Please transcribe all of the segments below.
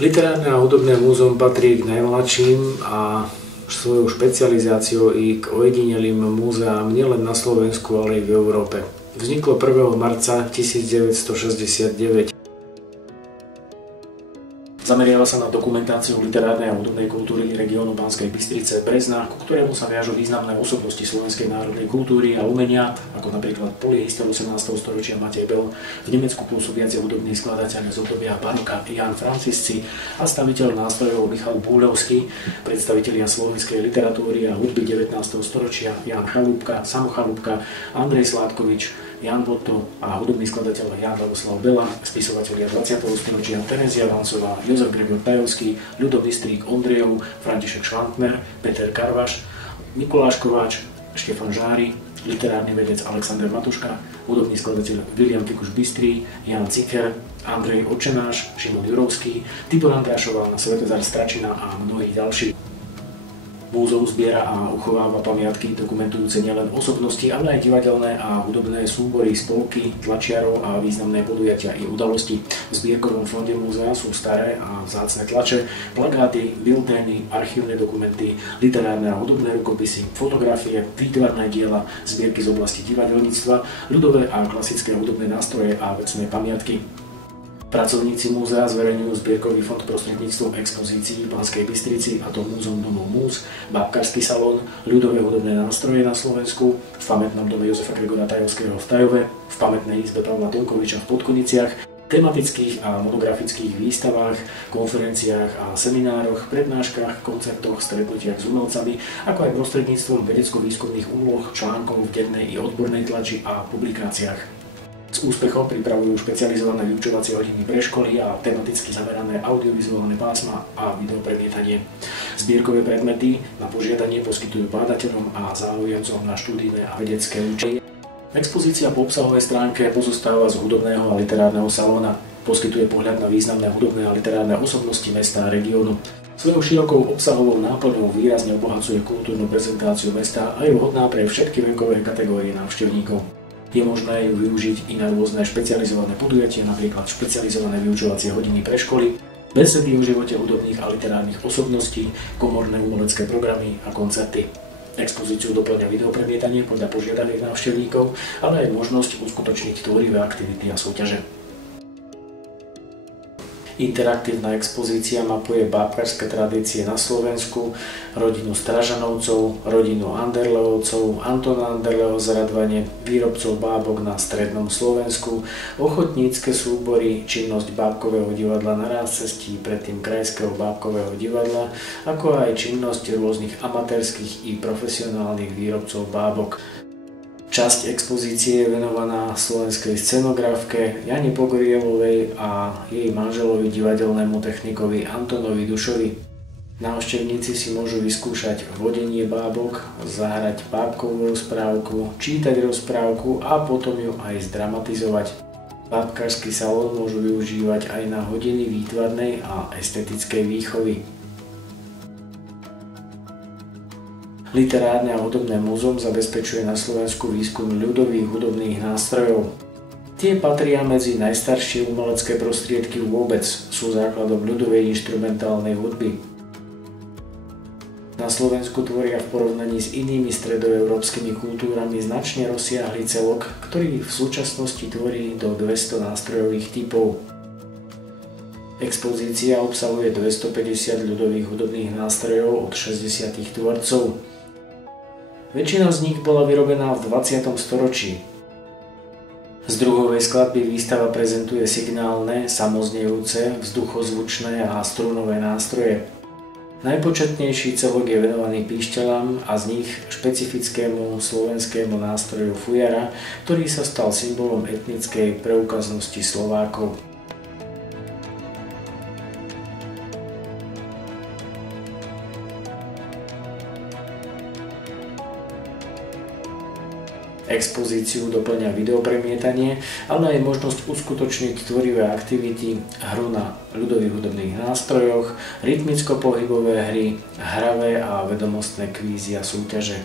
Literárne a hudobné múzeum patrí k najmladším a svojou špecializáciou i k ojedinelým múzeám nielen na Slovensku, ale aj v Európe. Vzniklo 1. marca 1969. Zameriava sa na dokumentáciu literárnej a hudobnej kultúry regiónu Banskej Bystrice Brezna, ku ktorému sa viažu významné osobnosti slovenskej národnej kultúry a umenia, ako napríklad polyhistor 18. storočia Matej Bel, v Nemecku pôsobiaci hudobný skladateľ z obdobia baroka Jan Francisci a staviteľ nástrojov Michal Búľovský, predstavitelia slovenskej literatúry a hudby 19. storočia Jan Chalúbka, Samo Chalúbka, Andrej Sládkovič, Jan Botto a hudobný skladateľ Jan Radoslav Bela, spisovatelia 20. storočia Terezia Vancová, Jozef Gregor Tajovský, Ľudo Bystrík Ondrejov, František Švantner, Peter Karvaš, Mikuláš Kováč, Štefan Žári, literárny vedec Alexander Matuška, hudobný skladateľ Viliam Kikuš Bystrý, Jan Ciker, Andrej Očenáš, Šimon Jurovský, Tibor Andrášová, Svetozar Stračina a mnohí ďalší. Múzeum zbiera a uchováva pamiatky dokumentujúce nielen osobnosti, ale aj divadelné a hudobné súbory, spolky, tlačiarov a významné podujatia i udalosti. V zbierkovom fonde múzea sú staré a vzácne tlače, plagáty, biltény, archívne dokumenty, literárne a hudobné rukopisy, fotografie, výtvarné diela, zbierky z oblasti divadelníctva, ľudové a klasické hudobné nástroje a vecné pamiatky. Pracovníci múzea zverejňujú zbierkový fond prostredníctvom expozícií v Banskej Bystrici, a to Múzeum domov múz, Bábkarsky salón, ľudové hudobné nástroje na Slovensku, v pamätnom dome Jozefa Gregora Tajovského v Tajove, v pamätnej izbe Pavla Tomkoviča v Podkoniciach, tematických a monografických výstavách, konferenciách a seminároch, prednáškach, koncertoch, stretnutiach s umelcami, ako aj prostredníctvom vedecko-výskumných úloh, článkov v dennej i odbornej tlači a publikáciách. S úspechom pripravujú špecializované vyučovacie hodiny pre školy a tematicky zamerané audiovizuálne pásma a videopremietanie. Zbierkové predmety na požiadanie poskytujú bádateľom a záujemcom na študijné a vedecké účely. Expozícia po obsahovej stránke pozostáva z hudobného a literárneho salóna. Poskytuje pohľad na významné hudobné a literárne osobnosti mesta a regiónu. Svojou širokou obsahovou náplňou výrazne obohacuje kultúrnu prezentáciu mesta a je vhodná pre všetky vekové kategórie návštevníkov. Je možné ju využiť i na rôzne špecializované podujatia, napríklad špecializované vyučovacie hodiny pre školy, besedy o živote hudobných a literárnych osobností, komorné umelecké programy a koncerty. Expozíciu doplňa videopremietanie podľa požiadaných návštevníkov, ale aj možnosť uskutočniť tvorivé aktivity a súťaže. Interaktívna expozícia mapuje bábkarské tradície na Slovensku, rodinu Stražanovcov, rodinu Anderleovcov, Antona Anderleho z Radvane, výrobcov bábok na strednom Slovensku, ochotnícke súbory, činnosť bábkového divadla na Rácestí, predtým Krajského bábkového divadla, ako aj činnosť rôznych amatérskych i profesionálnych výrobcov bábok. Časť expozície je venovaná slovenskej scenografke Jane Pogorielovej a jej manželovi divadelnému technikovi Antonovi Dušovi. Návštevníci si môžu vyskúšať vodenie bábok, zahrať bábkovú rozprávku, čítať rozprávku a potom ju aj zdramatizovať. Bábkarsky salón môžu využívať aj na hodiny výtvarnej a estetickej výchovy. Literárne a hudobné múzeum zabezpečuje na Slovensku výskum ľudových hudobných nástrojov. Tie patria medzi najstaršie umelecké prostriedky vôbec, sú základom ľudovej inštrumentálnej hudby. Na Slovensku tvoria v porovnaní s inými stredoeurópskymi kultúrami značne rozsiahly celok, ktorý v súčasnosti tvorí do 200 nástrojových typov. Expozícia obsahuje 250 ľudových hudobných nástrojov od 60 tvorcov. Väčšina z nich bola vyrobená v 20. storočí. Z druhovej skladby výstava prezentuje signálne, samoznejúce, vzduchozvučné a strunové nástroje. Najpočetnejší celok je venovaný píšťalám a z nich špecifickému slovenskému nástroju fujara, ktorý sa stal symbolom etnickej preukaznosti Slovákov. Expozíciu doplňa videopremietanie, ale aj možnosť uskutočniť tvorivé aktivity, hru na ľudových hudobných nástrojoch, rytmicko-pohybové hry, hravé a vedomostné kvízy a súťaže.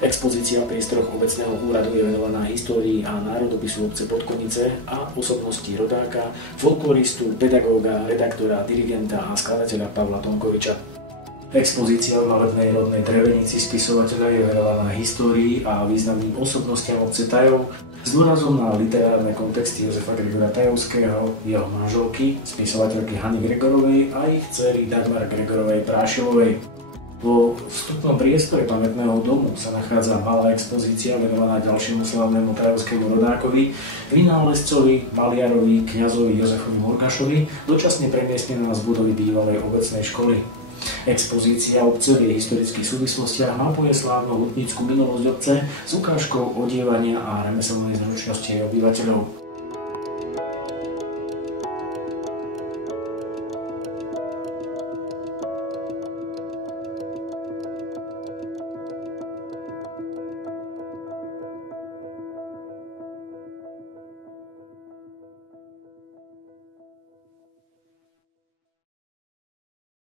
Expozícia v priestoroch obecného úradu je venovaná histórii a národopisu obce Podkonice a osobnosti rodáka, folkloristu, pedagóga, redaktora, dirigenta a skladateľa Pavla Tomkoviča. Expozícia v malebnej rodnej Drevenici spisovateľa je venovaná histórii a významným osobnostiam obce Tajov s dôrazom na literárne kontexty Jozefa Gregora Tajovského, jeho manželky, spisovateľky Hany Gregorovej a ich dcery Dagmar Gregorovej Prášilovej. Vo vstupnom priestore pamätného domu sa nachádza malá expozícia venovaná ďalšiemu slavnému tajovskému rodákovi, vynálezcovi, maliarovi, kňazovi Jozefovi Murgašovi, dočasne premiestnená z budovy bývalej obecnej školy. Expozícia obce v jej historických súvislostiach mapuje slávnu hutnícku minulosť obce s ukážkou odievania a remeselnej zručnosti jej obyvateľov.